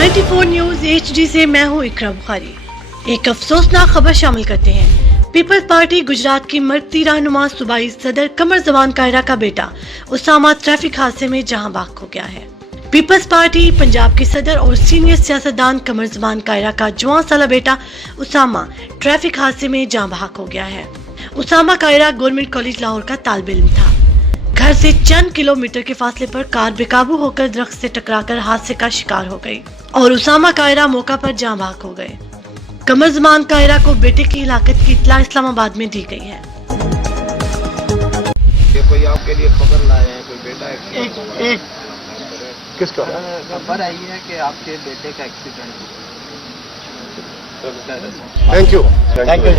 94 news HD से मैं हूं इकरा बुखारी। एक अफसोसनाक खबर शामिल करते हैं। पीपल्स पार्टी गुजरात की मरती रहनुमा सूबाई सदर कमर जमान कायरा का बेटा उसामा ट्रैफिक हादसे में जहां बाग हो गया है। पीपल्स पार्टी पंजाब के सदर और सीनियर सियासतदान कमर जमान कायरा का 14 साल बेटा उसामा ट्रैफिक हादसे में जहां बहक हो गया है। उसामा कायरा गवर्नमेंट कॉलेज लाहौर का तालिब इल्म था। घर से चंद किलोमीटर के फासले पर कार बेकाबू होकर दरख्त से टकराकर हादसे का शिकार हो गई और उसामा कायरा मौका पर जाँ बहक हो गए। कमर जमान कायरा को बेटे की हिलाकत की इत्तला इस्लामाबाद में दी गई है। ये कोई आपके लिए खबर लाए हैं, कोई बेटा एक किसका खबर आई है कि आपके बेटे का accident thank you thank you.